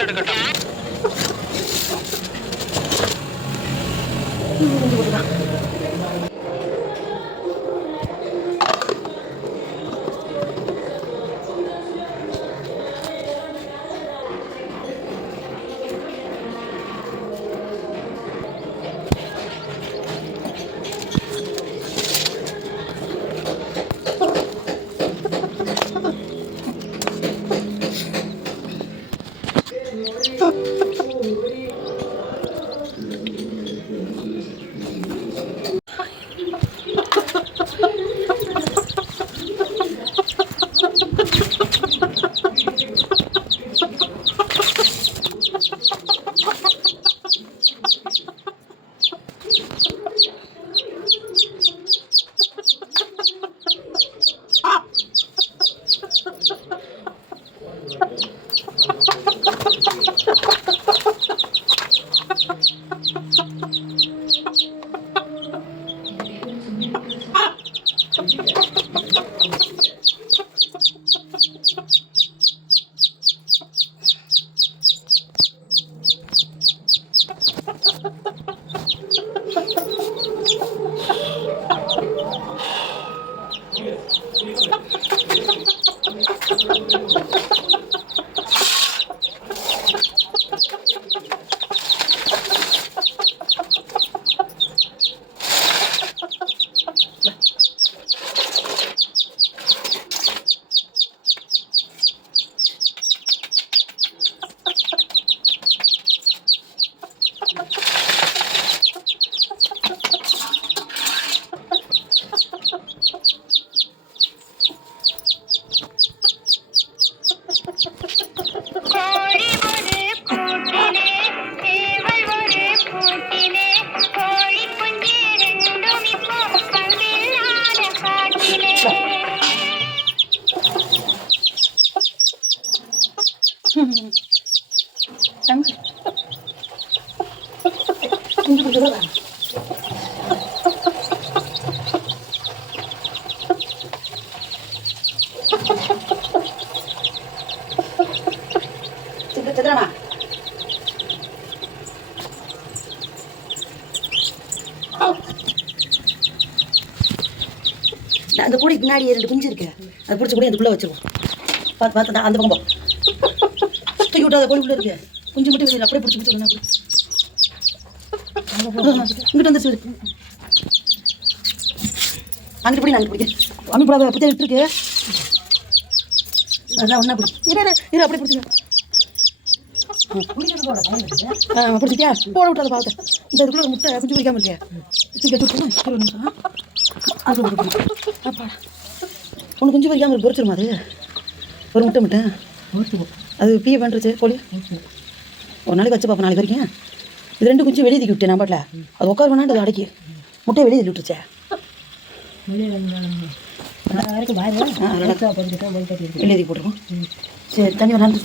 Rest எடுக்கட்டும். அந்த கூடைக்கு பின்னாடி 2 குஞ்சு இருக்கு, அதை பிடிச்ச கூட அதுக்குள்ளே வச்சிருவோம். பார்த்து பார்த்து அந்த பக்கம் தூக்கி விட்டு அதை கோழி உள்ள இருக்கு, குஞ்சு மட்டும் வெளியில் அப்படியே பிடிச்சி விட்டு இங்கிட்ட வந்து அங்கிட்டு பிடி, நாங்கள் பிடிக்க அமைப்படாத அப்படி தான் விட்டுருக்கு. அதான் ஒன்றா பிடி இரு அப்படியே பிடிச்சிக்க. பிடிச்சிட்டியா? போட விட்டு அதை பார்த்து இந்த இதுக்குள்ள ஒரு முட்டை குஞ்சு பிடிக்காம இருக்கே, ஒன்று குஞ்சு பறிக்காமல் இருக்கு, பொறிச்சிருமா அது? ஒரு முட்டை முட்டை அது பிஏ பண்ணுறது கோழி ஒரு நாளைக்கு வச்சு பார்ப்போம். நாளைக்கு வரைக்கும் இது 2 குஞ்சு வெளியே தூக்கி விட்டேன் நான் பாட்டில், அது உட்கார வேணாண்டு அது அடைக்கி முட்டையை வெளியே தள்ளி விட்டுருச்சே. வெளியே தூக்கி போட்டுருக்கோம். சரி, தண்ணி ஒரு நாள்